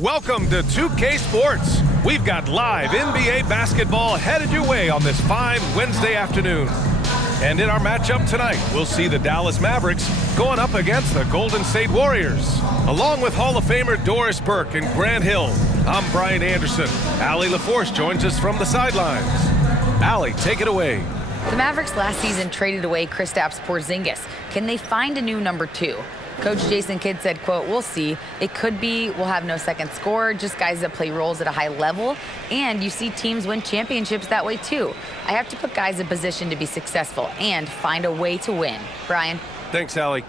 Welcome to 2K Sports. We've got live NBA basketball headed your way on this fine Wednesday afternoon. And in our matchup tonight, we'll see the Dallas Mavericks going up against the Golden State Warriors. Along with Hall of Famer Doris Burke and Grant Hill, I'm Brian Anderson. Allie LaForce joins us from the sidelines. Allie, take it away. The Mavericks last season traded away Kristaps Porzingis. Can they find a new number two? Coach Jason Kidd said, quote, "We'll see. It could be we'll have no second scorer, just guys that play roles at a high level. And you see teams win championships that way, too. I have to put guys in position to be successful and find a way to win." Brian? Thanks, Allie.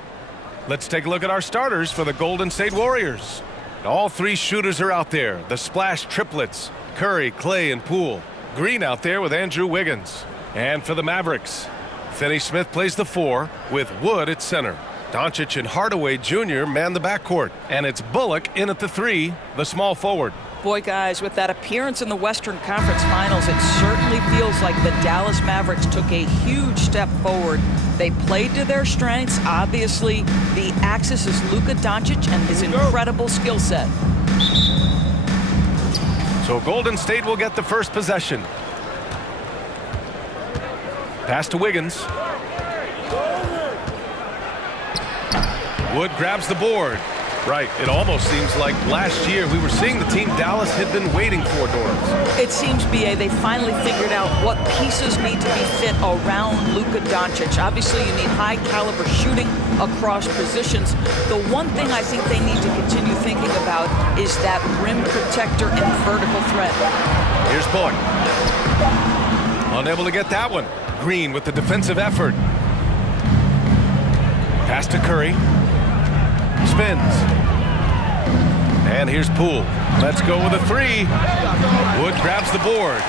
Let's take a look at our starters for the Golden State Warriors. All three shooters are out there. The splash triplets, Curry, Clay, and Poole. Green out there with Andrew Wiggins. And for the Mavericks, Finney-Smith plays the 4 with Wood at center. Doncic and Hardaway Jr. man the backcourt. And it's Bullock in at the 3, the small forward. Boy, guys, with that appearance in the Western Conference Finals, it certainly feels like the Dallas Mavericks took a huge step forward. They played to their strengths. Obviously, the axis is Luka Doncic and his incredible skill set. So Golden State will get the first possession. Pass to Wiggins. Wood grabs the board. Right, it almost seems like last year we were seeing the team Dallas had been waiting for, Doris. It seems, B.A., they finally figured out what pieces need to be fit around Luka Doncic. Obviously, you need high-caliber shooting across positions. The one thing I think they need to continue thinking about is that rim protector and vertical threat. Here's Bullock. Unable to get that one. Green with the defensive effort. Pass to Curry. Spins. And here's Poole. Let's go with a 3. Wood grabs the board.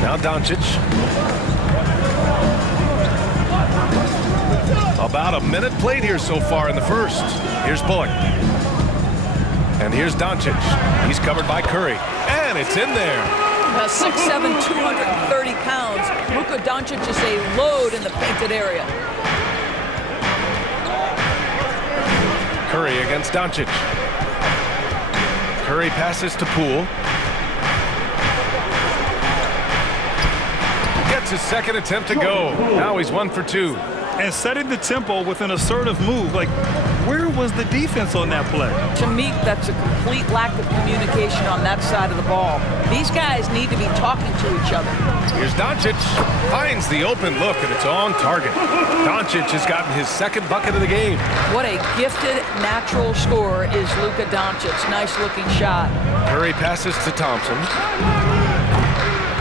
Now Doncic. About a minute played here so far in the first. Here's Bullock. And here's Doncic. He's covered by Curry. And it's in there. 6'7", 230 pounds. Luka Doncic is a load in the painted area. Curry against Doncic. Curry passes to Poole. Gets his second attempt to go. Now he's 1 for 2. And setting the tempo with an assertive move. Like, where was the defense on that play? To me, that's a complete lack of communication on that side of the ball. These guys need to be talking to each other. Here's Doncic. Finds the open look, and it's on target. Doncic has gotten his second bucket of the game. What a gifted, natural scorer is Luka Doncic. Nice-looking shot. Curry passes to Thompson.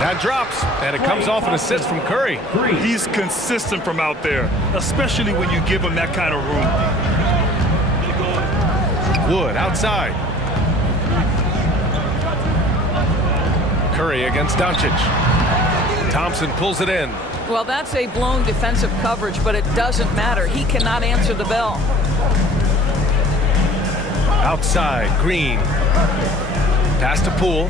That drops, and it comes off an assist from Curry. He's consistent from out there, especially when you give him that kind of room. Wood outside. Curry against Doncic. Thompson pulls it in. Well, that's a blown defensive coverage, but it doesn't matter. He cannot answer the bell. Outside, Green. Pass to Poole.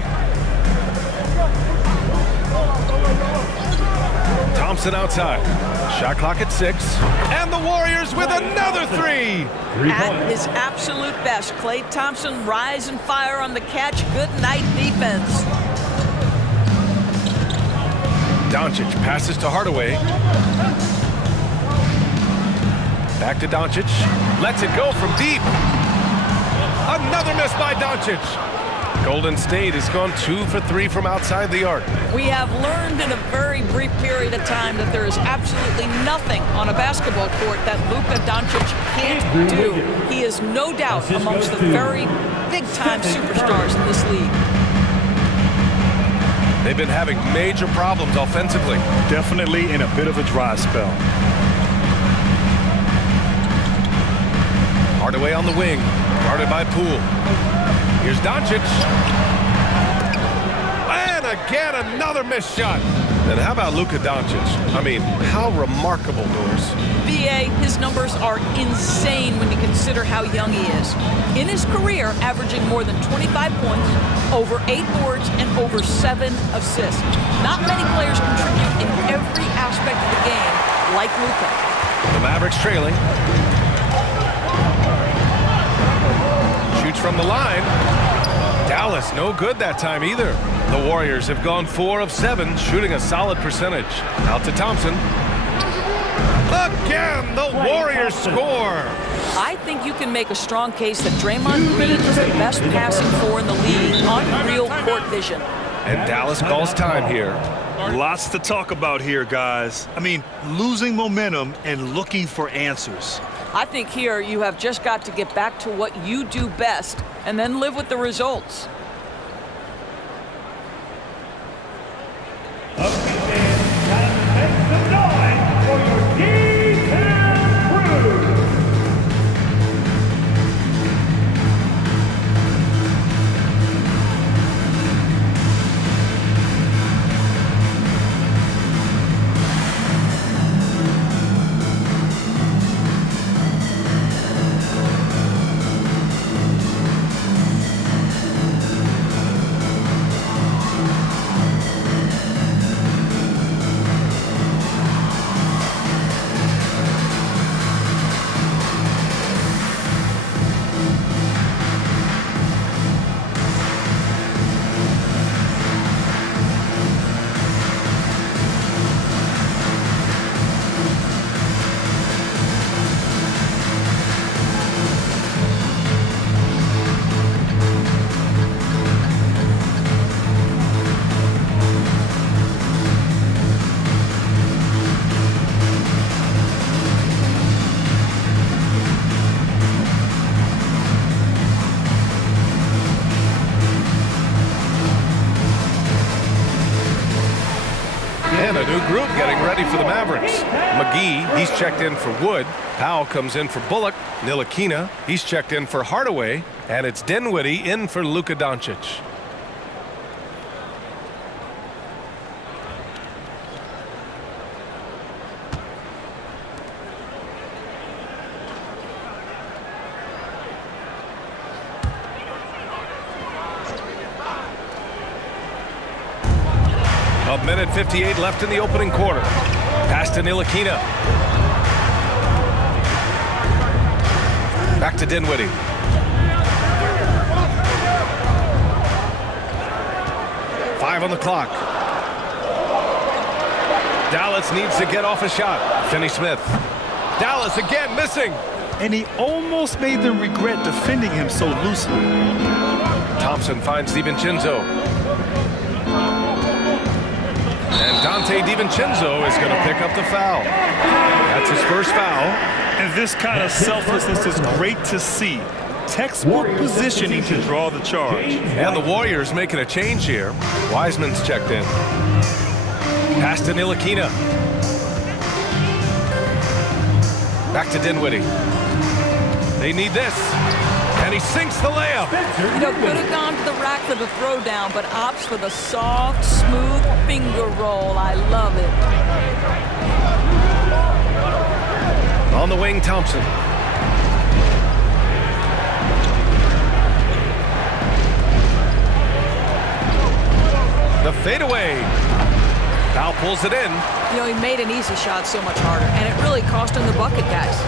Thompson outside. Shot clock at 6. And the Warriors with another 3. At his absolute best, Klay Thompson rise and fire on the catch. Good night defense. Doncic passes to Hardaway. Back to Doncic. Lets it go from deep. Another miss by Doncic. Golden State has gone 2 for 3 from outside the arc. We have learned in a very brief period of time that there is absolutely nothing on a basketball court that Luka Doncic can't do. He is no doubt amongst the very big-time superstars in this league. They've been having major problems offensively. Definitely in a bit of a dry spell. Hardaway on the wing, guarded by Poole. Here's Doncic. And again, another missed shot. And how about Luka Doncic? I mean, how remarkable, Doris. B.A., his numbers are insane when you consider how young he is. In his career, averaging more than 25 points, over 8 boards, and over 7 assists. Not many players contribute in every aspect of the game like Luka. The Mavericks trailing. from the line. Dallas, no good that time either. The Warriors have gone 4 of 7, shooting a solid percentage. Out to Thompson. Again, the Warriors score. I think you can make a strong case that Draymond Green is the best passing four in the league. Unreal court vision. And Dallas calls time here. Lots to talk about here, guys. I mean, losing momentum and looking for answers. I think here you have just got to get back to what you do best and then live with the results. And a new group getting ready for the Mavericks. McGee, he's checked in for Wood. Powell comes in for Bullock. Ntilikina, he's checked in for Hardaway. And it's Dinwiddie in for Luka Doncic. A minute 58 left in the opening quarter. Pass to Ntilikina. Back to Dinwiddie. Five on the clock. Dallas needs to get off a shot. Finney Smith. Dallas again missing. And he almost made them regret defending him so loosely. Thompson finds DiVincenzo. And Dante DiVincenzo is going to pick up the foul. That's his first foul. And this kind of selflessness is great to see. Textbook positioning to draw the charge. And the Warriors making a change here. Wiseman's checked in. Pass to Ntilikina. Back to Dinwiddie. They need this. And he sinks the layup. You know, could have gone to the rack for the throwdown, but opts for the soft, smooth finger roll. I love it. On the wing, Thompson. The fadeaway. Powell pulls it in. You know, he made an easy shot so much harder, and it really cost him the bucket, guys.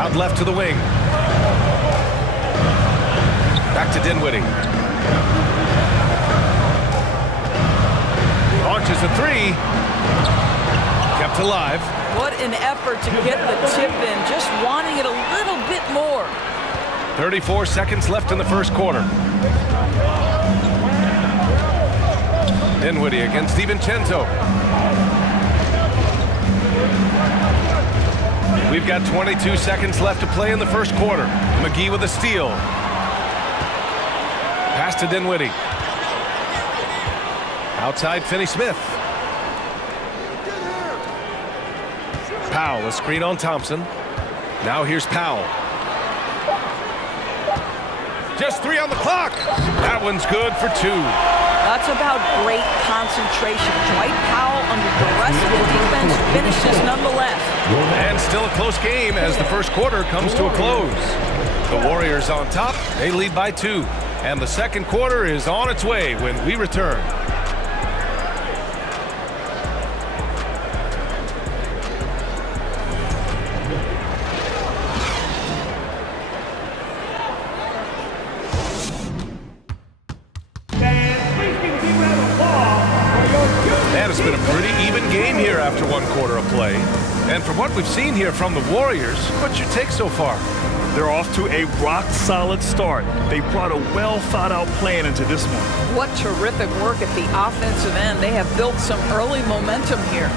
Out left to the wing. Back to Dinwiddie. Launches a three. Kept alive. What an effort to get the tip in, just wanting it a little bit more. 34 seconds left in the first quarter. Dinwiddie against DiVincenzo. We've got 22 seconds left to play in the first quarter. McGee with a steal. Pass to Dinwiddie. Outside, Finney Smith. Powell, a screen on Thompson. Now here's Powell. Just 3 on the clock. That one's good for 2. That's about great concentration. Dwight Powell, under duress of the defense, finishes nonetheless. And still a close game as the first quarter comes to a close. The Warriors on top. They lead by 2. And the second quarter is on its way when we return. And it's been a pretty even game here after one quarter of play. And from what we've seen here from the Warriors, what's your take so far? They're off to a rock-solid start. They brought a well-thought-out plan into this one. What terrific work at the offensive end. They have built some early momentum here.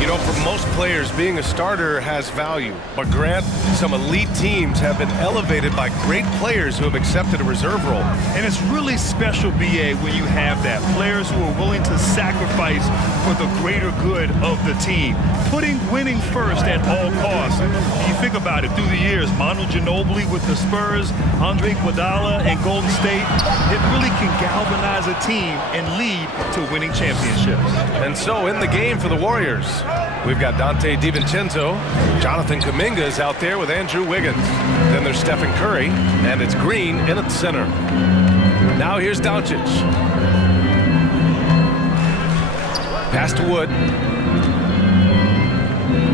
You know, for most players, being a starter has value. But Grant, some elite teams have been elevated by great players who have accepted a reserve role. And it's really special, B.A., when you have that. Players who are willing to sacrifice for the greater good of the team. Putting winning first at all costs. You think about it, through the years, Manu Ginobili with the Spurs, Andre Iguodala and Golden State, it really can galvanize a team and lead to winning championships. And so in the game for the Warriors, we've got Dante DiVincenzo. Jonathan Kuminga is out there with Andrew Wiggins. Then there's Stephen Curry, and it's Green in at center. Now here's Doncic. Pass to Wood.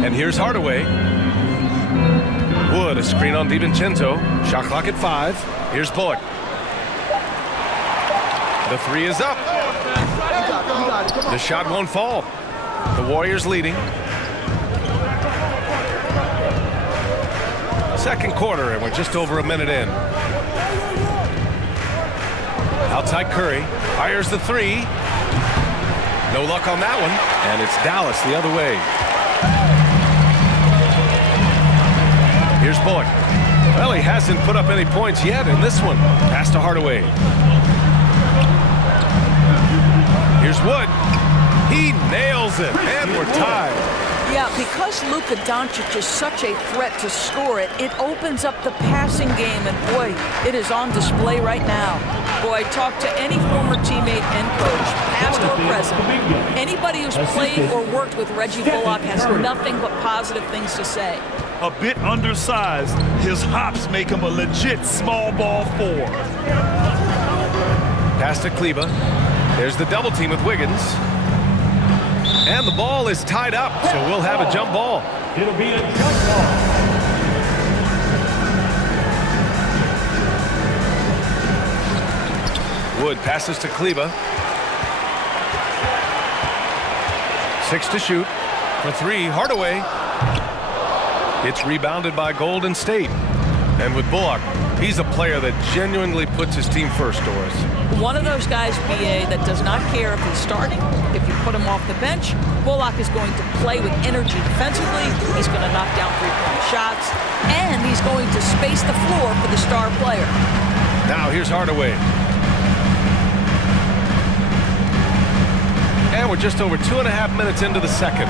And here's Hardaway. Wood, a screen on DiVincenzo. Shot clock at 5. Here's Bullock. The three is up. The shot won't fall. The Warriors leading. Second quarter, and we're just over a minute in. Outside Curry. Fires the three. No luck on that one. And it's Dallas the other way. Here's Bullock. Well, he hasn't put up any points yet in this one. Pass to Hardaway. Here's Wood. He nails it, and we're tied. Yeah, because Luka Doncic is such a threat to score it, it opens up the passing game, and boy, it is on display right now. Boy, talk to any former teammate and coach, past or present. Anybody who's played or worked with Reggie Bullock has nothing but positive things to say. A bit undersized, his hops make him a legit small ball 4. Pass to Kleba. There's the double team with Wiggins. And the ball is tied up, so we'll have a jump ball. It'll be a jump ball. Wood passes to Kleba. 6 to shoot. For 3, Hardaway. It's rebounded by Golden State. And with Bullock, he's a player that genuinely puts his team first, Doris. One of those guys, B.A., that does not care if he's starting, if you put him off the bench. Bullock is going to play with energy defensively. He's going to knock down three-point shots. And he's going to space the floor for the star player. Now here's Hardaway. And we're just over 2.5 minutes into the second.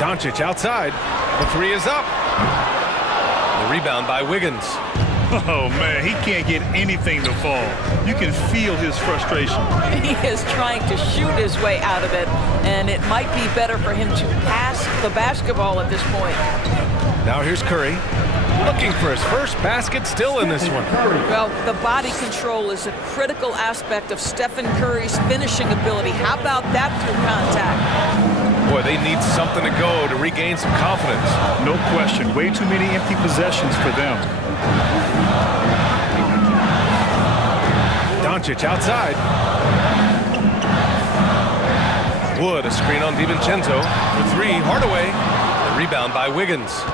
Doncic outside. The three is up. The rebound by Wiggins. Oh, man, he can't get anything to fall. You can feel his frustration. He is trying to shoot his way out of it, and it might be better for him to pass the basketball at this point. Now here's Curry. Looking for his first basket still in this one. Well, the body control is a critical aspect of Stephen Curry's finishing ability. How about that through contact? Boy, they need something to go to regain some confidence. No question. Way too many empty possessions for them. Doncic outside. Wood, a screen on DiVincenzo. For 3, Hardaway. The rebound by Wiggins.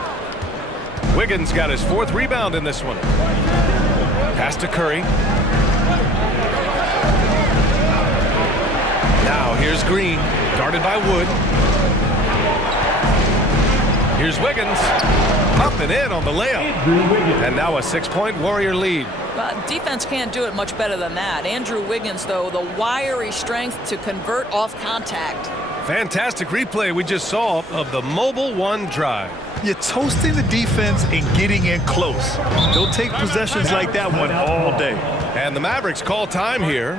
Wiggins got his 4th rebound in this one. Pass to Curry. Now here's Green, guarded by Wood. Here's Wiggins, up and in on the layup. And now a 6-point Warrior lead. Defense can't do it much better than that. Andrew Wiggins, though, the wiry strength to convert off contact. Fantastic replay we just saw of the Mobile One drive. You're toasting the defense and getting in close. They'll take possessions like that one all day. And the Mavericks call time here.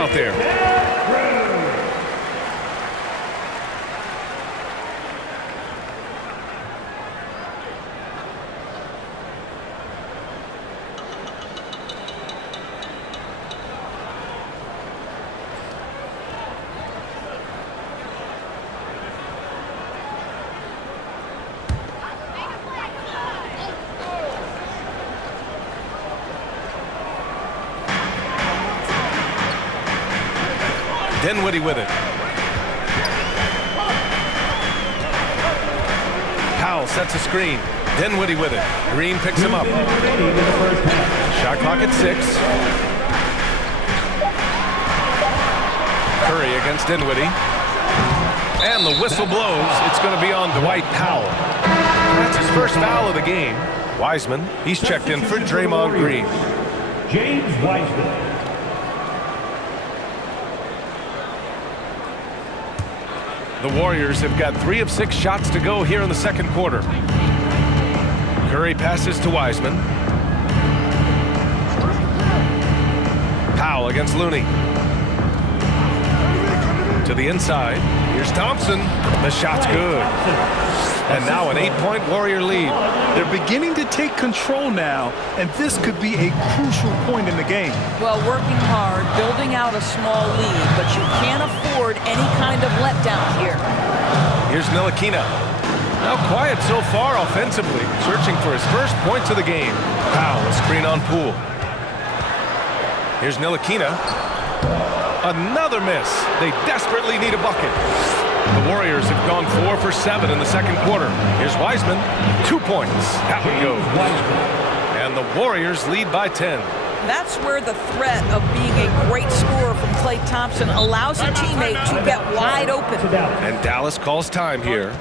out there. Dinwiddie with it. Powell sets a screen. Dinwiddie with it. Green picks him up. Shot clock at 6. Curry against Dinwiddie. And the whistle blows. It's going to be on Dwight Powell. That's his first foul of the game. Wiseman, he's checked in for Draymond Green. James Wiseman. The Warriors have got 3 of 6 shots to go here in the second quarter. Curry passes to Wiseman. Powell against Looney. To the inside. Here's Thompson. The shot's good. And now an 8-point Warrior lead. They're beginning to take control now, and this could be a crucial point in the game. Well, working hard, building out a small lead, but you can't afford any kind of letdown here. Here's Ntilikina. Now quiet so far offensively, searching for his first points of the game. Powell, a screen on Poole. Here's Ntilikina. Another miss. They desperately need a bucket. The Warriors have gone 4 for 7 in the second quarter. Here's Wiseman. 2 points. That one goes. And the Warriors lead by 10. That's where the threat of being a great scorer from Klay Thompson allows a teammate to get wide open. And Dallas calls time here.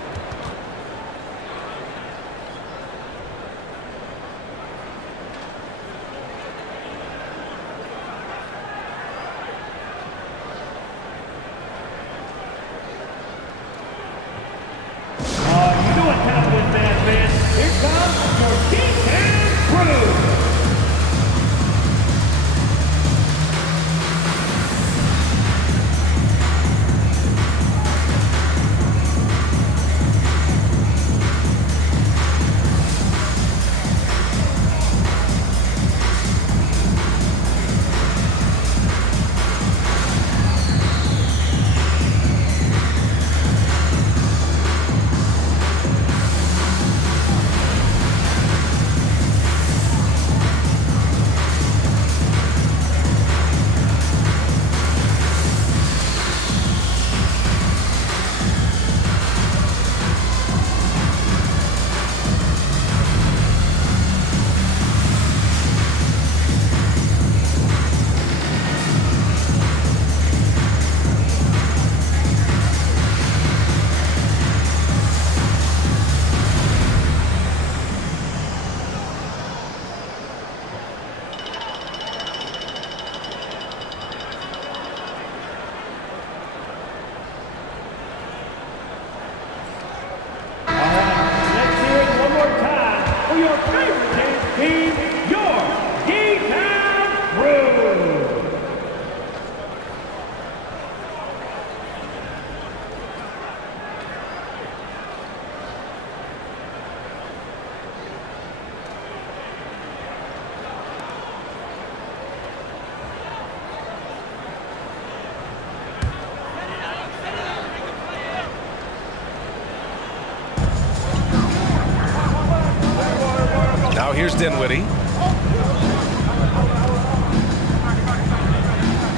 Now here's Dinwiddie.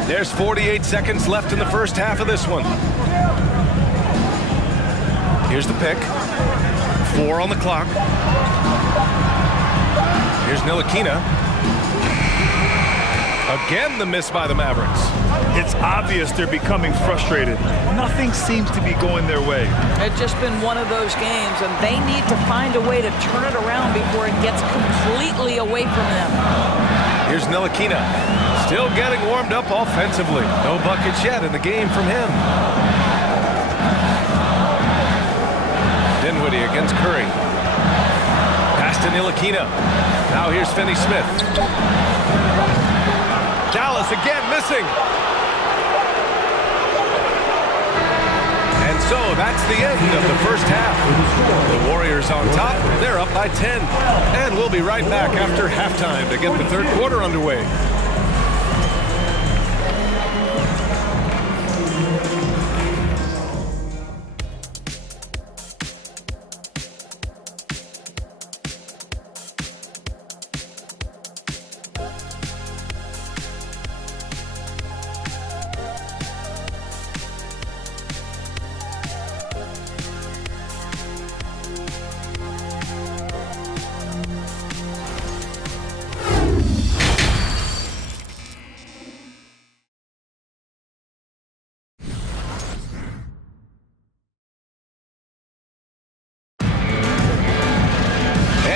There's 48 seconds left in the first half of this one. Here's the pick. 4 on the clock. Here's Ntilikina. Again, the miss by the Mavericks. It's obvious they're becoming frustrated. Nothing seems to be going their way. It's just been one of those games, and they need to find a way to turn it around before it gets completely away from them. Here's Ntilikina. Still getting warmed up offensively. No buckets yet in the game from him. Dinwiddie against Curry. Pass to Ntilikina. Now here's Finney-Smith. Dallas again missing. So that's the end of the first half. The Warriors on top. They're up by 10. And we'll be right back after halftime to get the third quarter underway.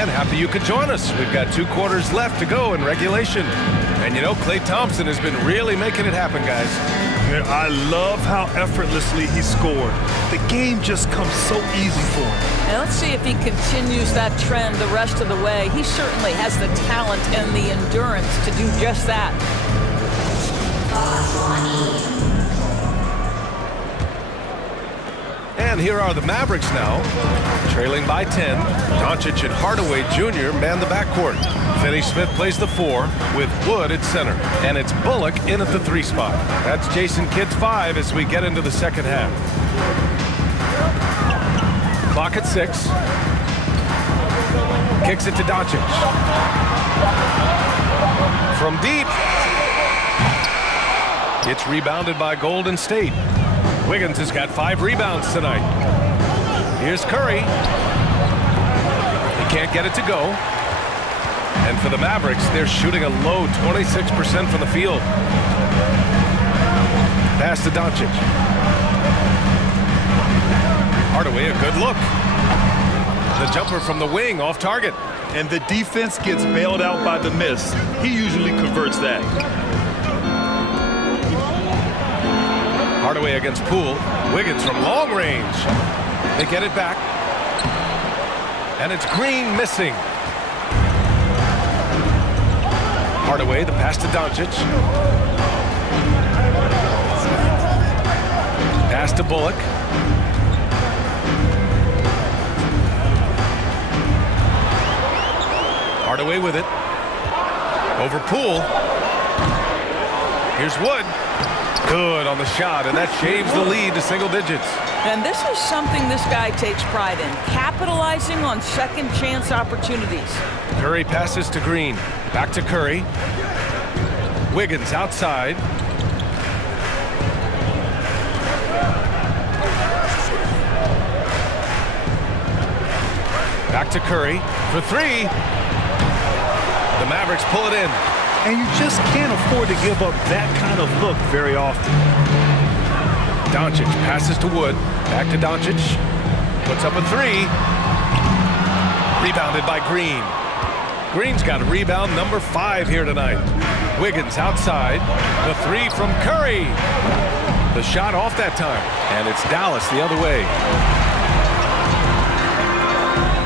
Happy you could join us. We've got 2 quarters left to go in regulation. And you know, Klay Thompson has been really making it happen, guys. Man, I love how effortlessly he scored. The game just comes so easy for him. And let's see if he continues that trend the rest of the way. He certainly has the talent and the endurance to do just that. And here are the Mavericks now, trailing by 10. Doncic and Hardaway Jr. man the backcourt. Finney-Smith plays the 4 with Wood at center. And it's Bullock in at the 3 spot. That's Jason Kidd's 5 as we get into the second half. Clock at 6. Kicks it to Doncic. From deep. It's rebounded by Golden State. Wiggins has got 5 rebounds tonight. Here's Curry. He can't get it to go. And for the Mavericks, they're shooting a low 26% from the field. Pass to Doncic. Hardaway, a good look. The jumper from the wing off target. And the defense gets bailed out by the miss. He usually converts that. Hardaway against Poole. Wiggins from long range. They get it back. And it's Green missing. Hardaway, the pass to Doncic. Pass to Bullock. Hardaway with it. Over Poole. Here's Wood. Good on the shot, and that shaves the lead to single digits. And this is something this guy takes pride in, capitalizing on second chance opportunities. Curry passes to Green. Back to Curry. Wiggins outside. Back to Curry for 3. The Mavericks pull it in. And you just can't afford to give up that kind of look very often. Doncic passes to Wood. Back to Doncic. Puts up a 3. Rebounded by Green. Green's got rebound number 5 here tonight. Wiggins outside. The 3 from Curry. The shot off that time. And it's Dallas the other way.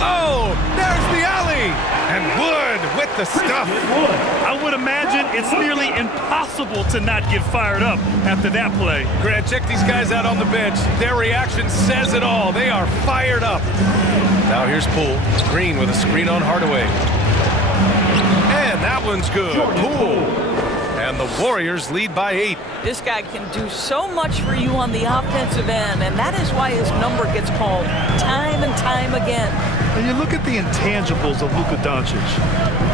Oh, there's the alley. And Wood with the stuff. I would imagine it's nearly impossible to not get fired up after that play. Grant, check these guys out on the bench. Their reaction says it all. They are fired up. Now here's Poole. Green with a screen on Hardaway. And that one's good. Poole. And the Warriors lead by 8. This guy can do so much for you on the offensive end, and that is why his number gets called time and time again. And you look at the intangibles of Luka Doncic.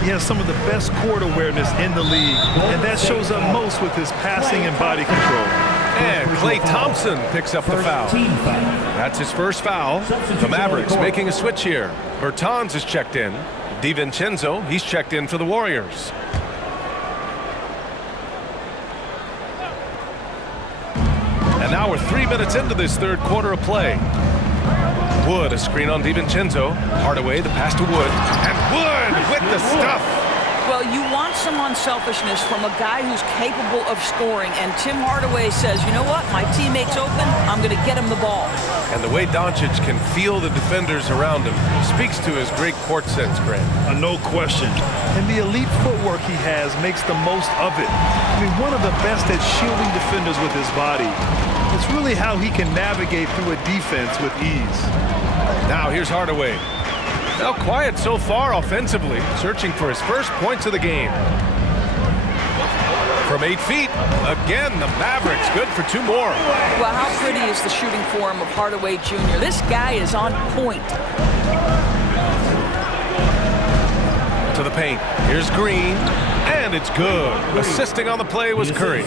He has some of the best court awareness in the league, and that shows up most with his passing and body control. And Klay Thompson picks up the foul. That's his first foul. The Mavericks making a switch here. Bertans is checked in. DiVincenzo, he's checked in for the Warriors. And now we're 3 minutes into this third quarter of play. Wood, a screen on DiVincenzo. Hardaway, the pass to Wood. And Wood with the stuff. Well, you want some unselfishness from a guy who's capable of scoring. And Tim Hardaway says, you know what? My teammate's open. I'm going to get him the ball. And the way Doncic can feel the defenders around him speaks to his great court sense, Grant. No question. And the elite footwork he has makes the most of it. I mean, one of the best at shielding defenders with his body. It's really how he can navigate through a defense with ease. Now here's Hardaway. Now quiet so far offensively, searching for his first points of the game. From 8 feet, again, the Mavericks good for 2 more. Well, how pretty is the shooting form of Hardaway Jr.? This guy is on point. To the paint. Here's Green, and it's good. Assisting on the play was Curry.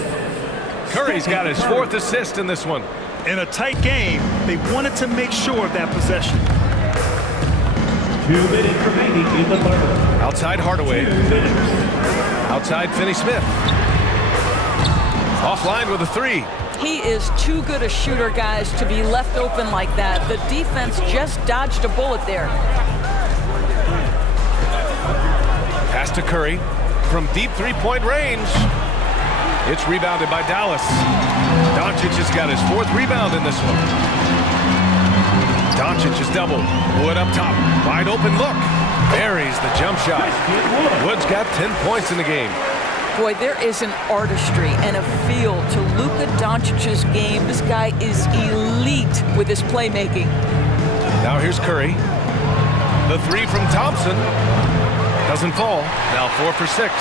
Curry's got his 4th assist in this one. In a tight game, they wanted to make sure of that possession. 2 minutes remaining in the third. Outside Hardaway. 2 minutes. Outside Finney-Smith. Offline with a 3. He is too good a shooter, guys, to be left open like that. The defense just dodged a bullet there. Pass to Curry from deep 3-point range. It's rebounded by Dallas. Doncic has got his 4th rebound in this one. Doncic is doubled. Wood up top. Wide open look. Buries the jump shot. Wood's got 10 points in the game. Boy, there is an artistry and a feel to Luka Doncic's game. This guy is elite with his playmaking. Now here's Curry. The 3 from Thompson. Doesn't fall. Now 4 for 6.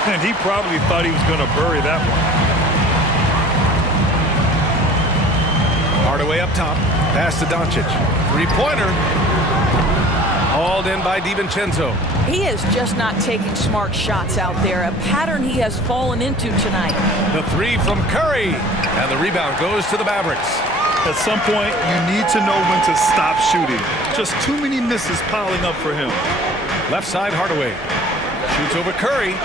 And he probably thought he was going to bury that one. Hardaway up top. Pass to Doncic. 3-pointer. Hauled in by DiVincenzo. He is just not taking smart shots out there, a pattern he has fallen into tonight. The 3 from Curry. And the rebound goes to the Mavericks. At some point, you need to know when to stop shooting. Just too many misses piling up for him. Left side Hardaway. Shoots over Curry.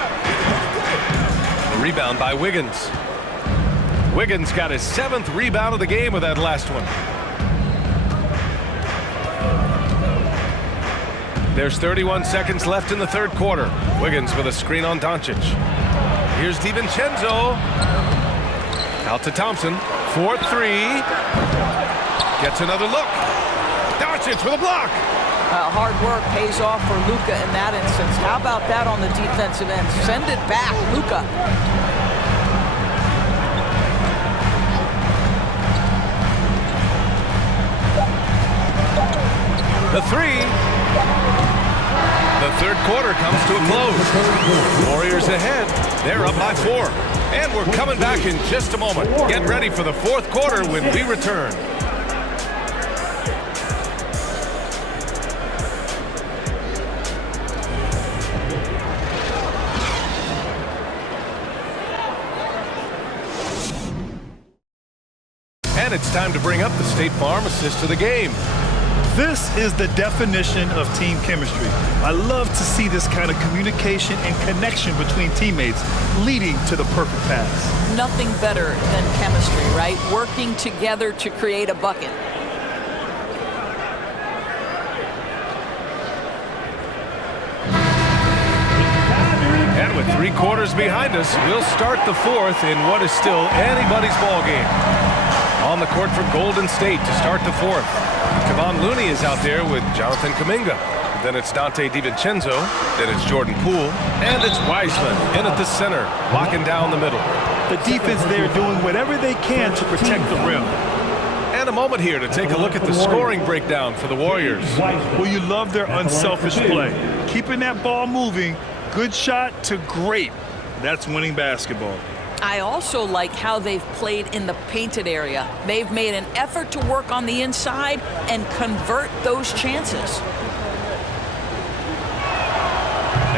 The rebound by Wiggins. Wiggins got his 7th rebound of the game with that last one. There's 31 seconds left in the 3rd quarter. Wiggins with a screen on Doncic. Here's DiVincenzo. Out to Thompson. 4-3. Gets another look. Doncic with a block. Hard work pays off for Luka in that instance. How about that on the defensive end? Send it back, Luka. The 3. The 3rd quarter comes to a close. Warriors ahead. They're up by 4. And we're coming back in just a moment. Get ready for the 4th quarter when we return. And it's time to bring up the State Farm assist of the game. This is the definition of team chemistry. I love to see this kind of communication and connection between teammates leading to the perfect pass. Nothing better than chemistry, right? Working together to create a bucket. And with 3 quarters behind us, we'll start the 4th in what is still anybody's ball game. On the court for Golden State to start the 4th. Kevon Looney is out there with Jonathan Kuminga. Then it's Dante DiVincenzo. Then it's Jordan Poole. And it's Wiseman in at the center, locking down the middle. The defense there doing whatever they can to protect the rim. And a moment here to take a look at the scoring breakdown for the Warriors. Well, you love their unselfish play. Keeping that ball moving, good shot to great. That's winning basketball. I also like how they've played in the painted area. They've made an effort to work on the inside and convert those chances.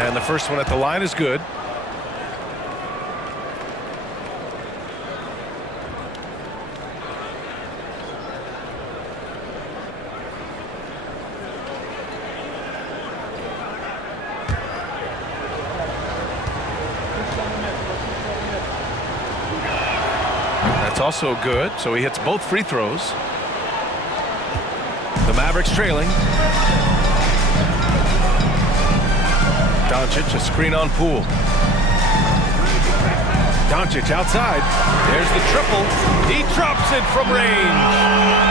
And the first one at the line is good. That's also good, so he hits both free throws. The Mavericks trailing. Doncic, a screen on Poole. Doncic outside. There's the triple. He drops it from range.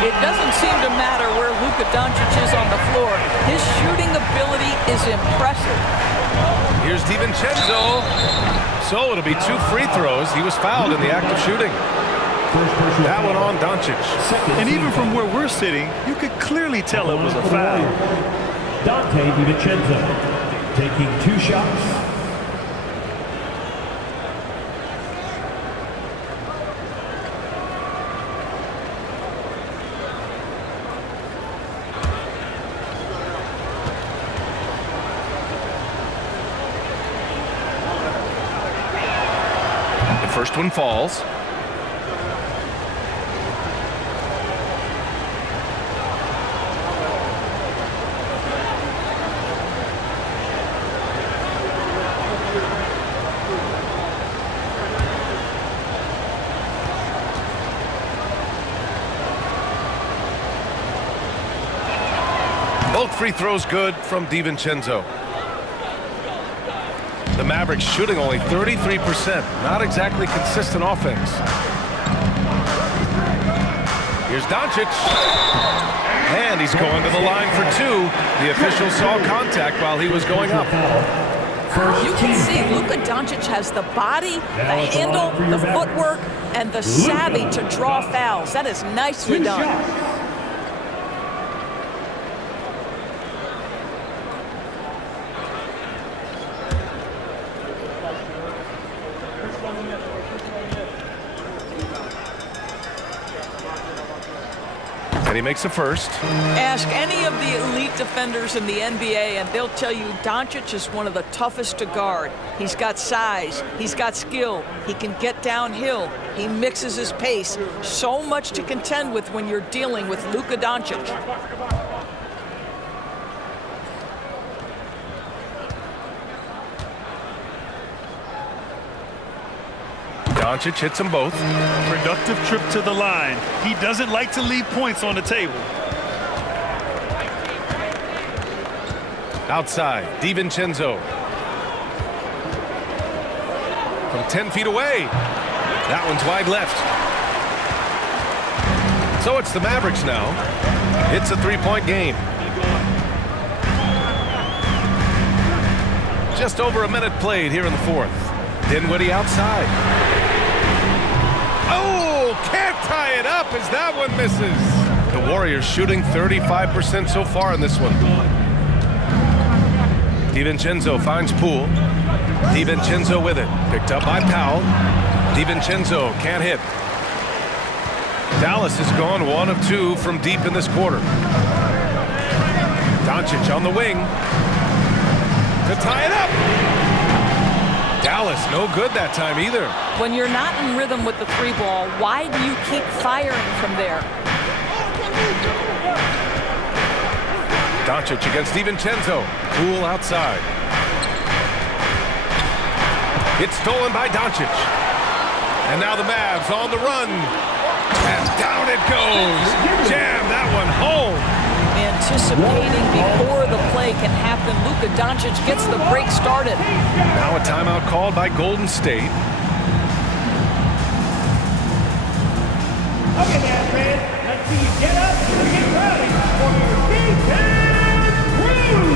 It doesn't seem to matter where Luka Doncic is on the floor. His shooting ability is impressive. Here's DiVincenzo. So it'll be 2 free throws. He was fouled in the act of shooting. First personal That one foul. on Doncic. And even from where we're sitting, you could clearly tell it was a foul. Dante DiVincenzo taking 2 shots. The first one falls. Both free throws good from DiVincenzo. The Mavericks shooting only 33%. Not exactly consistent offense. Here's Doncic. And he's going to the line for 2. The official saw contact while he was going up. You can see Luka Doncic has the body, the handle, the footwork, and the savvy to draw fouls. That is nicely done. And he makes a first. Ask any of the elite defenders in the NBA and they'll tell you Doncic is one of the toughest to guard. He's got size, he's got skill, he can get downhill, he mixes his pace. So much to contend with when you're dealing with Luka Doncic. Doncic hits them both. Productive trip to the line. He doesn't like to leave points on the table. Outside, DiVincenzo. From 10 feet away. That one's wide left. So it's the Mavericks now. It's a 3-point game. Just over a minute played here in the 4th. Dinwiddie outside. Oh, can't tie it up as that one misses. The Warriors shooting 35% so far in this one. DiVincenzo finds Poole. DiVincenzo with it. Picked up by Powell. DiVincenzo can't hit. Dallas has gone 1 of 2 from deep in this quarter. Doncic on the wing. To tie it up. Dallas no good that time either. When you're not in rhythm with the 3 ball, why do you keep firing from there? Doncic against DiVincenzo. Poole outside. It's stolen by Doncic. And now the Mavs on the run. And down it goes. Jam that one home. Anticipating before the play can happen, Luka Doncic gets the break started. Now a timeout called by Golden State. Okay, now, friends, let's see you get up and get ready for your defense crew.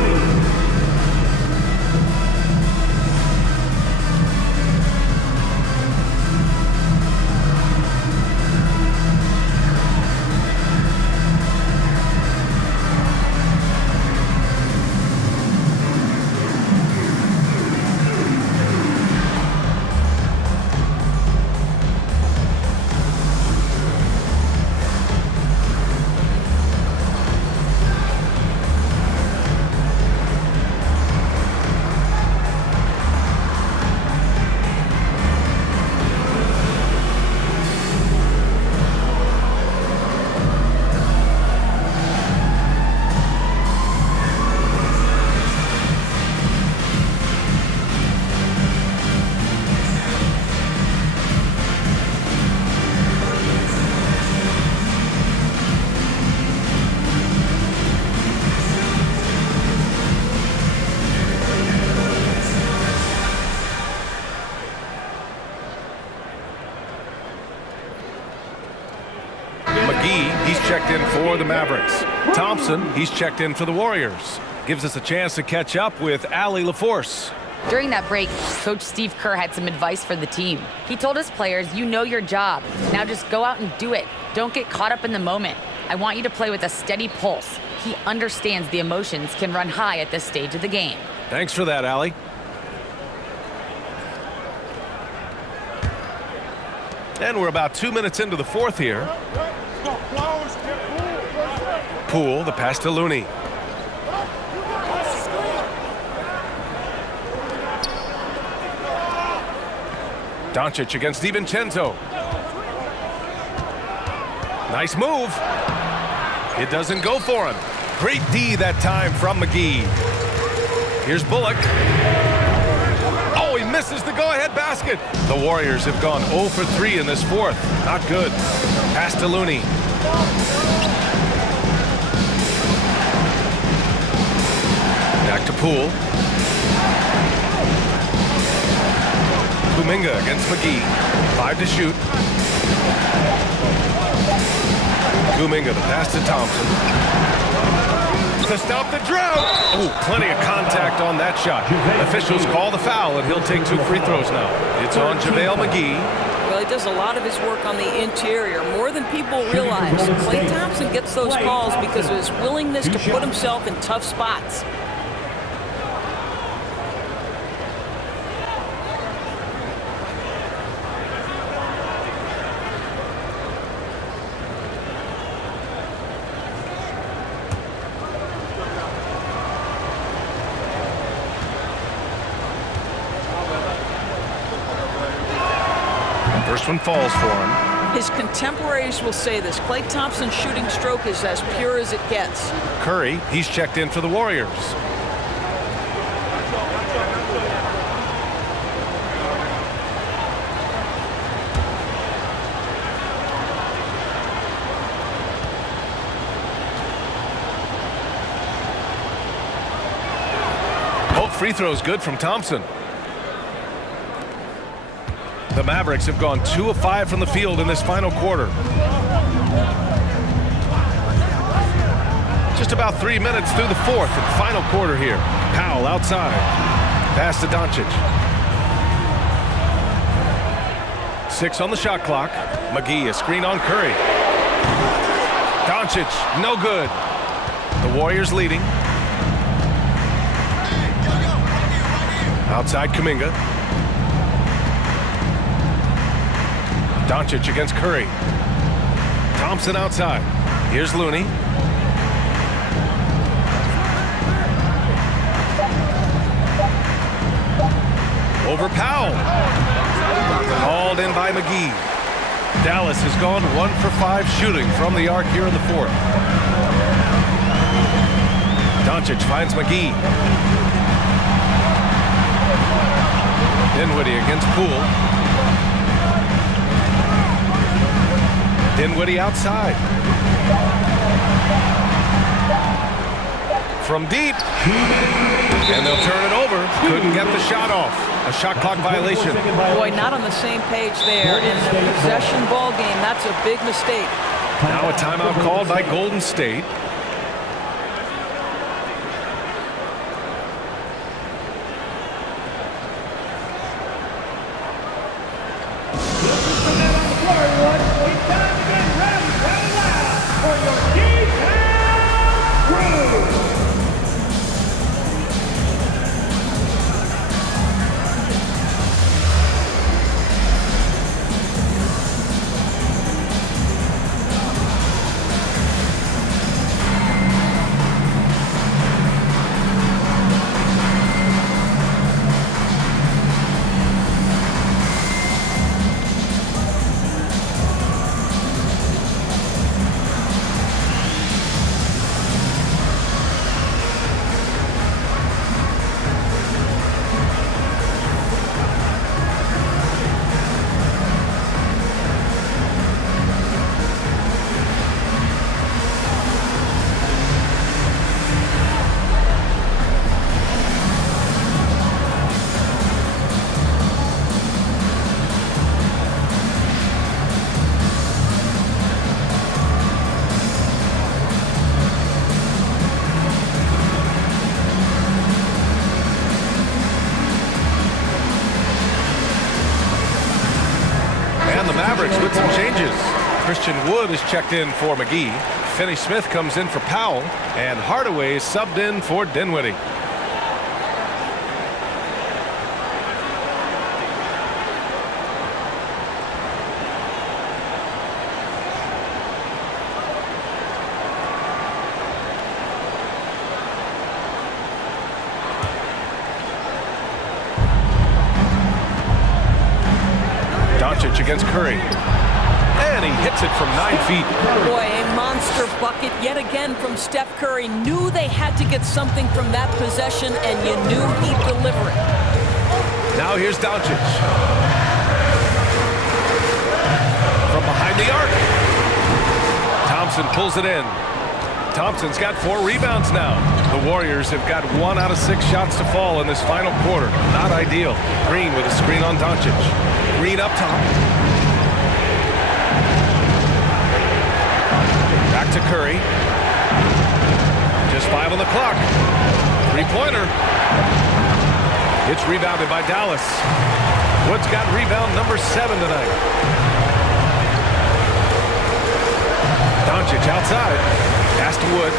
He's checked in for the Mavericks. Thompson, he's checked in for the Warriors. Gives us a chance to catch up with Allie LaForce. During that break, Coach Steve Kerr had some advice for the team. He told his players, you know your job. Now just go out and do it. Don't get caught up in the moment. I want you to play with a steady pulse. He understands the emotions can run high at this stage of the game. Thanks for that, Allie. And we're about 2 minutes into the fourth here. Poole, the pass to Looney. Doncic against DiVincenzo. Nice move. It doesn't go for him. Great D that time from McGee. Here's Bullock. Oh, he misses the go-ahead basket. The Warriors have gone 0 for 3 in this fourth. Not good. Pass to Looney. Back to Poole. Kuminga against McGee. 5 to shoot. Kuminga, the pass to Thompson. To stop the drought. Oh, plenty of contact on that shot. Officials call the foul, and he'll take 2 free throws now. It's on JaVale McGee. Well, he does a lot of his work on the interior, more than people realize. Klay Thompson gets those calls because of his willingness to put himself in tough spots. First one falls for him. His contemporaries will say this. Klay Thompson's shooting stroke is as pure as it gets. Curry, he's checked in for the Warriors. Both free throws good from Thompson. The Mavericks have gone 2 of 5 from the field in this final quarter. Just about 3 minutes through the fourth and final quarter here. Powell outside. Pass to Doncic. 6 on the shot clock. McGee, a screen on Curry. Doncic, no good. The Warriors leading. Outside Kuminga. Doncic against Curry. Thompson outside. Here's Looney. Over Powell. Called in by McGee. Dallas has gone 1 for 5 shooting from the arc here in the fourth. Doncic finds McGee. Dinwiddie against Poole. Dinwiddie outside. From deep. And they'll turn it over. Couldn't get the shot off. A shot clock violation. Boy, not on the same page there. In the possession ball game, that's a big mistake. Now a timeout called by Golden State. Christian Wood is checked in for McGee. Finney-Smith comes in for Powell. And Hardaway is subbed in for Dinwiddie. Doncic against Curry. And he hits it from 9 feet. Boy, a monster bucket yet again from Steph Curry. Knew they had to get something from that possession, and you knew he'd deliver it. Now here's Doncic. From behind the arc. Thompson pulls it in. Thompson's got 4 rebounds now. The Warriors have got 1 out of 6 shots to fall in this final quarter. Not ideal. Green with a screen on Doncic. Green up top. Back to Curry. Just 5 on the clock. 3-pointer. It's rebounded by Dallas. Wood's got rebound number 7 tonight. Doncic outside. Pass to Wood.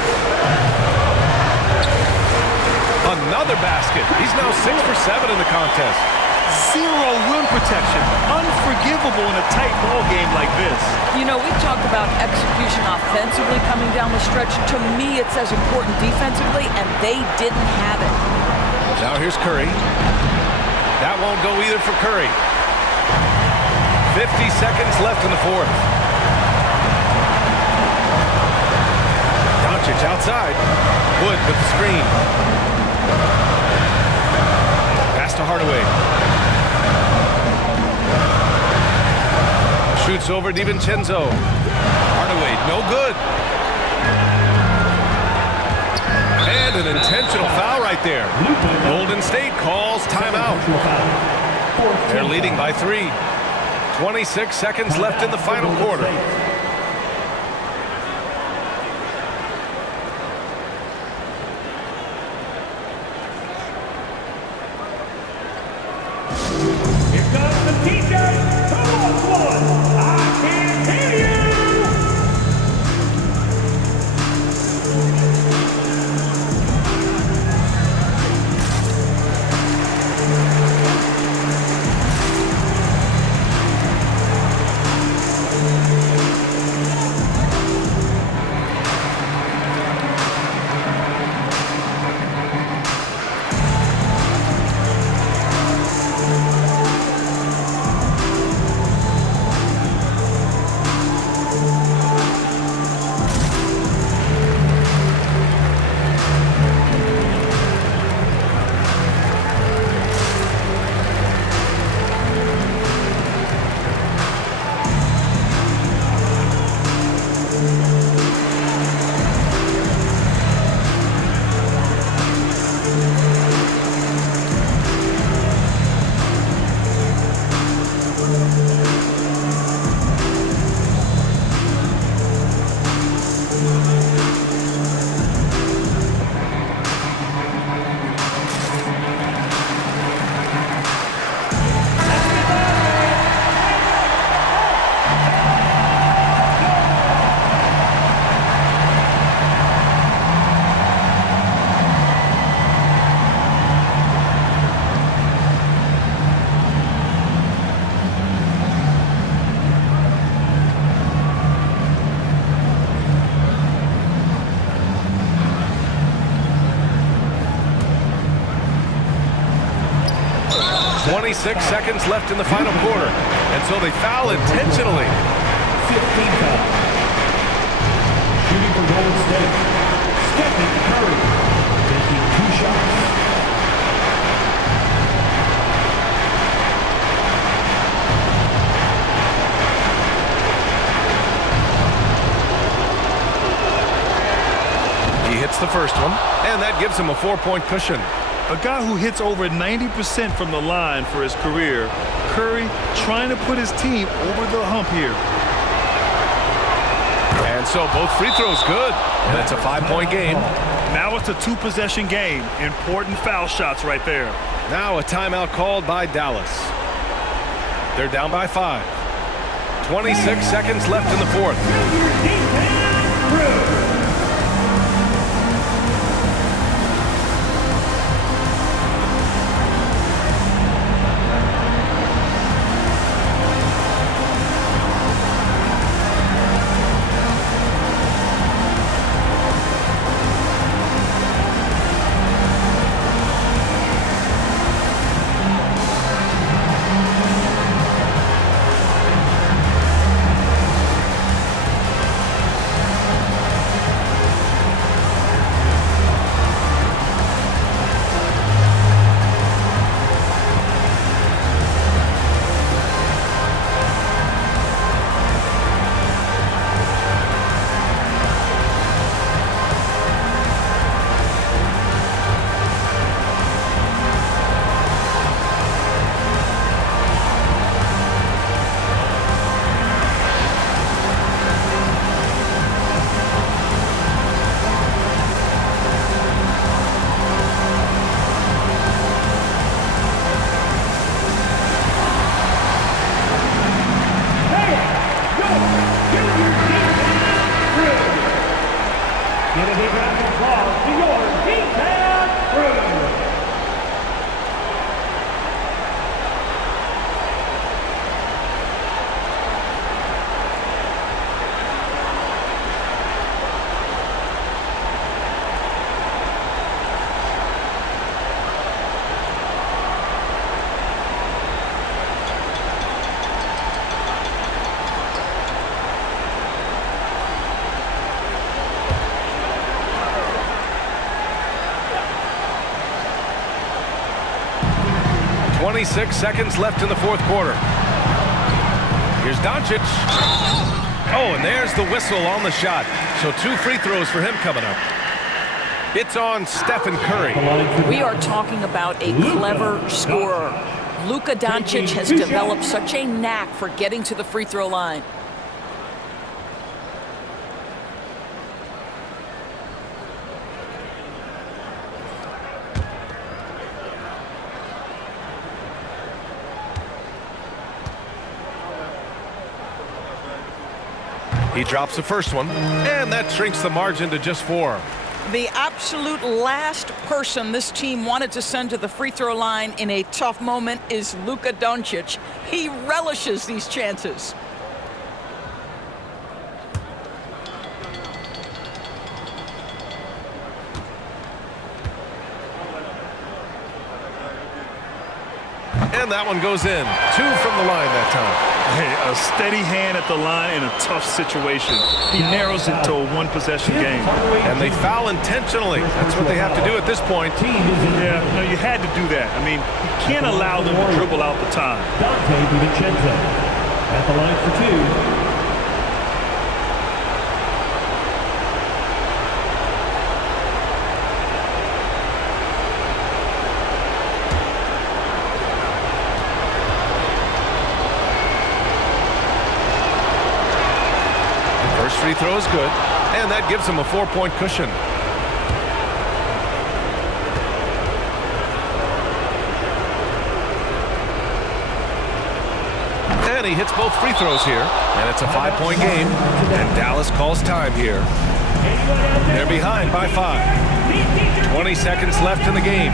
Another basket. He's now 6 for 7 in the contest. 0 rim protection. Unforgivable in a tight ball game like this. You know, we talked about execution offensively coming down the stretch. To me, it's as important defensively, and they didn't have it. Now here's Curry. That won't go either for Curry. 50 seconds left in the fourth. Doncic outside. Wood with the screen. Pass to Hardaway. Shoots over DiVincenzo. Hardaway, no good. And an intentional foul right there. Golden State calls timeout. They're leading by 3. 26 seconds left in the final quarter. Here comes the teacher. Come on, one. I can't hear you. Six seconds left in the final quarter. And so they foul intentionally. 15 foul. Shooting for Golden State. Stephen Curry taking 2 shots. He hits the first one, and that gives him a 4-point cushion. A guy who hits over 90% from the line for his career. Curry trying to put his team over the hump here. And so both free throws good. And it's a 5-point game. Now it's a 2-possession game. Important foul shots right there. Now a timeout called by Dallas. They're down by 5. 26 seconds left in the fourth. Give a big round of applause to your defense crew. Six seconds left in the fourth quarter. Here's Doncic. Oh, and there's the whistle on the shot. So 2 free throws for him coming up. It's on Stephen Curry. We are talking about a clever scorer. Luka Doncic has developed such a knack for getting to the free throw line. He drops the first one, and that shrinks the margin to just 4. The absolute last person this team wanted to send to the free throw line in a tough moment is Luka Doncic. He relishes these chances. And that one goes in. 2 from the line that time. Hey, a steady hand at the line in a tough situation. He narrows it to a one-possession game. And they foul intentionally. That's what they have to do at this point. Yeah, no, you had to do that. I mean, you can't allow them to dribble out the time. Dante DiVincenzo at the line for 2. Free throw is good, and that gives him a 4-point cushion. And he hits both free throws here, and it's a 5-point game, and Dallas calls time here. They're behind by 5. 20 seconds left in the game.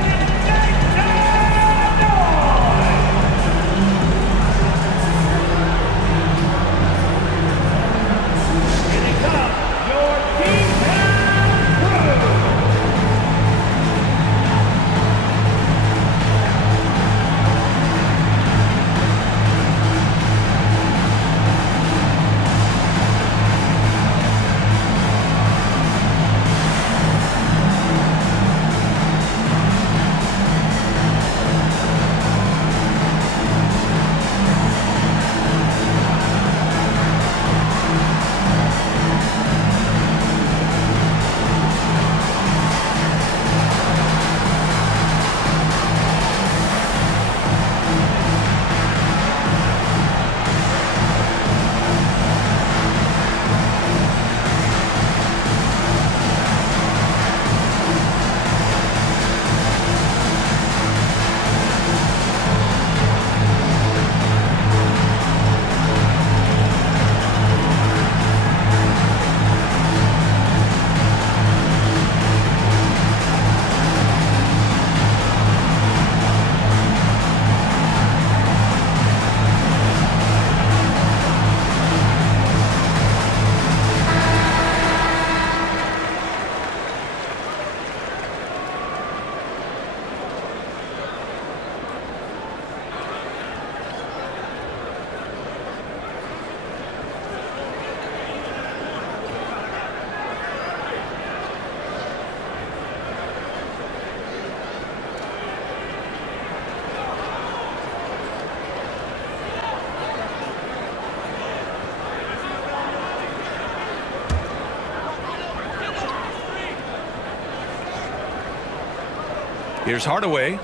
Here's Hardaway.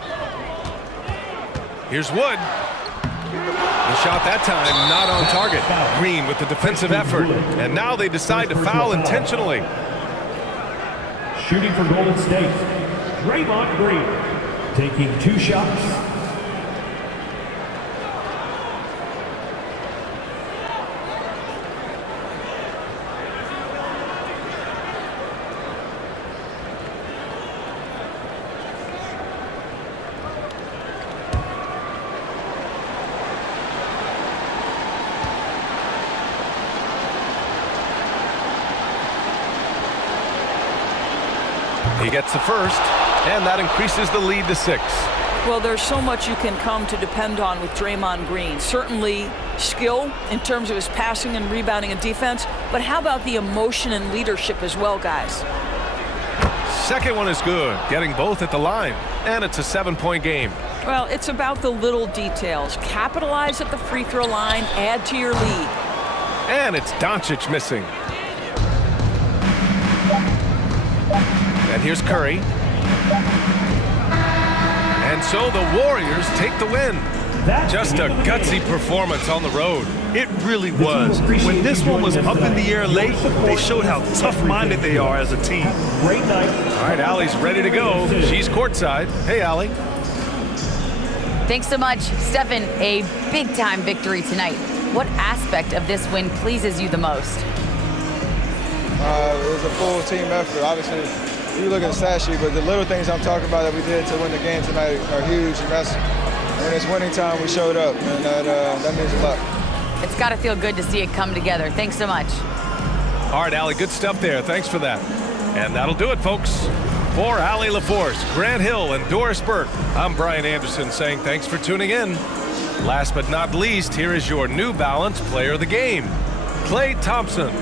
Here's Wood. The shot that time not on target. Green with the defensive effort. And now they decide to foul intentionally. Shooting for Golden State, Draymond Green, taking 2 shots. He gets the first, and that increases the lead to 6. Well, there's so much you can come to depend on with Draymond Green. Certainly skill in terms of his passing and rebounding and defense, but how about the emotion and leadership as well, guys? Second one is good, getting both at the line, and it's a 7-point game. Well, it's about the little details. Capitalize at the free throw line, add to your lead. And it's Doncic missing. And here's Curry. And so the Warriors take the win. Just a gutsy performance on the road. It really was. When this one was up in the air late, they showed how tough-minded they are as a team. Great night. All right, Allie's ready to go. She's courtside. Hey, Allie. Thanks so much. Stefan, a big-time victory tonight. What aspect of this win pleases you the most? It was a full team effort. Obviously, you look at the stat sheet, but the little things I'm talking about that we did to win the game tonight are huge, and that's when it's winning time we showed up, and that means a lot. It's got to feel good to see it come together. Thanks so much. All right, Allie, good stuff there. Thanks for that. And that'll do it, folks. For Allie LaForce, Grant Hill, and Doris Burke, I'm Brian Anderson saying thanks for tuning in. Last but not least, here is your New Balance Player of the Game, Klay Thompson.